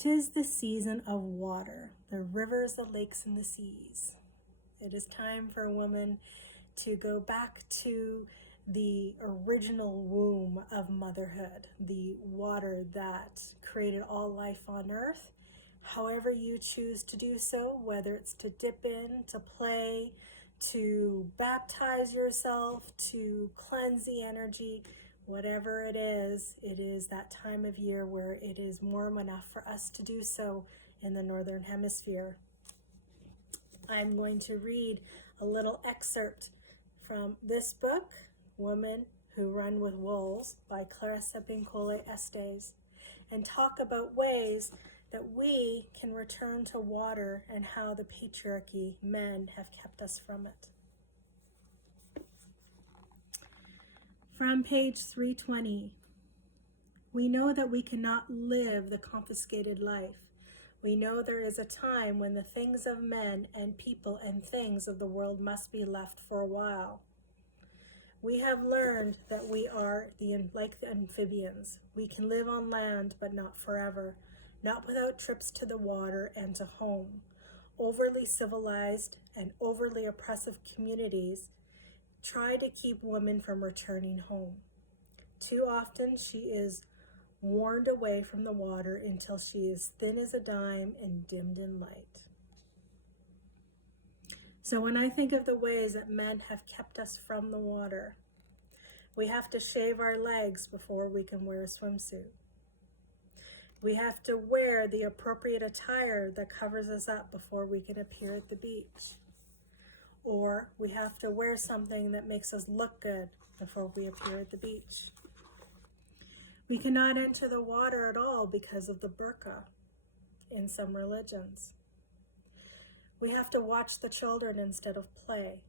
'Tis the season of water, the rivers, the lakes, and the seas. It is time for a woman to go back to the original womb of motherhood, the water that created all life on earth. However you choose to do so, whether it's to dip in, to play, to baptize yourself, to cleanse the energy, whatever it is that time of year where it is warm enough for us to do so in the Northern Hemisphere. I'm going to read a little excerpt from this book, Women Who Run with Wolves by Clarissa Pinkola Estes, and talk about ways that we can return to water and how the patriarchy, men, have kept us from it. From page 320, we know that we cannot live the confiscated life. We know there is a time when the things of men and people and things of the world must be left for a while. We have learned that we are like the amphibians. We can live on land, but not forever, not without trips to the water and to home. Overly civilized and overly oppressive communities try to keep women from returning home. Too often she is warned away from the water until she is thin as a dime and dimmed in light. So when I think of the ways that men have kept us from the water, we have to shave our legs before we can wear a swimsuit. We have to wear the appropriate attire that covers us up before we can appear at the beach. Or we have to wear something that makes us look good before we appear at the beach. We cannot enter the water at all because of the burqa in some religions. We have to watch the children instead of play.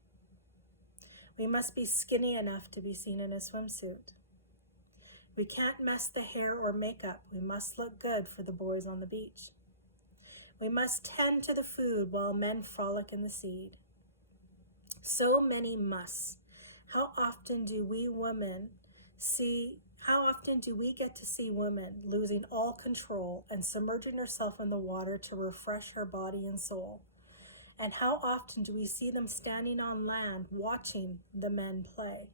We must be skinny enough to be seen in a swimsuit. We can't mess the hair or makeup. We must look good for the boys on the beach. We must tend to the food while men frolic in the sea. So many musts. How often do we get to see women losing all control and submerging herself in the water to refresh her body and soul? And how often do we see them standing on land watching the men play?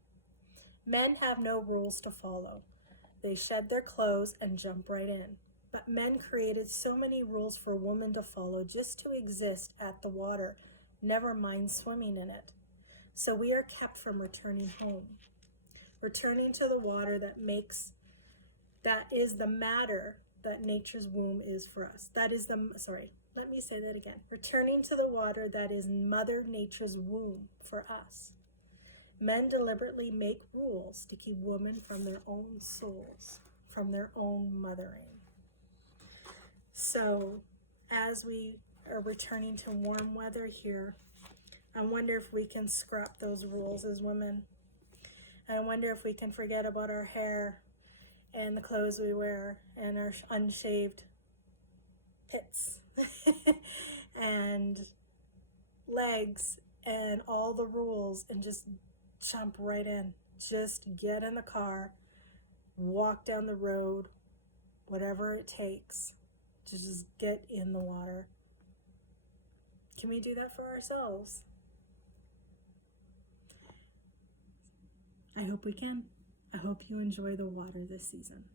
Men have no rules to follow. They shed their clothes and jump right in. But men created so many rules for women to follow just to exist at the water, never mind swimming in it. So we are kept from returning home. Returning to the water that is the matter that nature's womb is for us. Returning to the water that is Mother Nature's womb for us. Men deliberately make rules to keep women from their own souls, from their own mothering. So as we are returning to warm weather here, I wonder if we can scrap those rules as women. I wonder if we can forget about our hair and the clothes we wear and our unshaved tits and legs and all the rules and just jump right in. Just get in the car, walk down the road, whatever it takes to just get in the water. Can we do that for ourselves? I hope we can. I hope you enjoy the water this season.